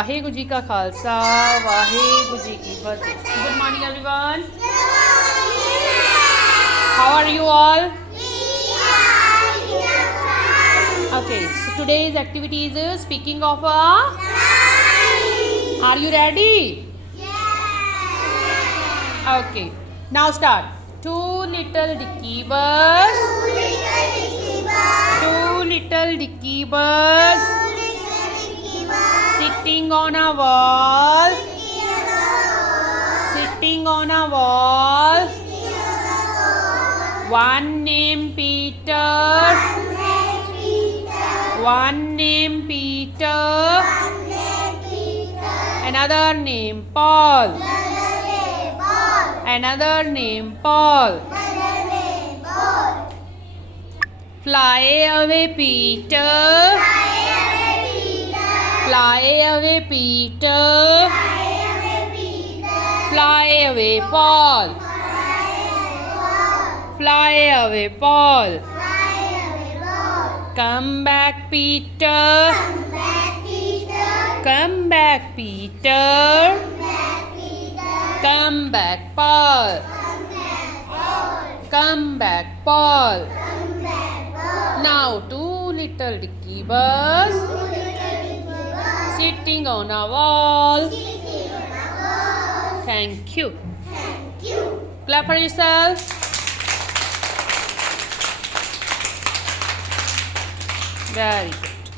वाहेगुरु जी का खालसा वाहेगुरु जी की फतेह. Good morning everyone. How are you all? Okay, so today's activity is speaking of a. Are you ready? Okay, now start. Two little dicky birds. Two little dicky birds. Sitting on a wall. Sitting on a wall. One named Peter. One named Peter. Another named Paul. Another named Paul. Fly away, Peter. Fly away, Peter. Fly away, Paul. Fly away, Paul. Come back, Peter. Come back, Peter. Come back, Paul. Come back, Paul. Now two little dicky birds sitting on a wall. Thank you. Clap for yourself. Very good.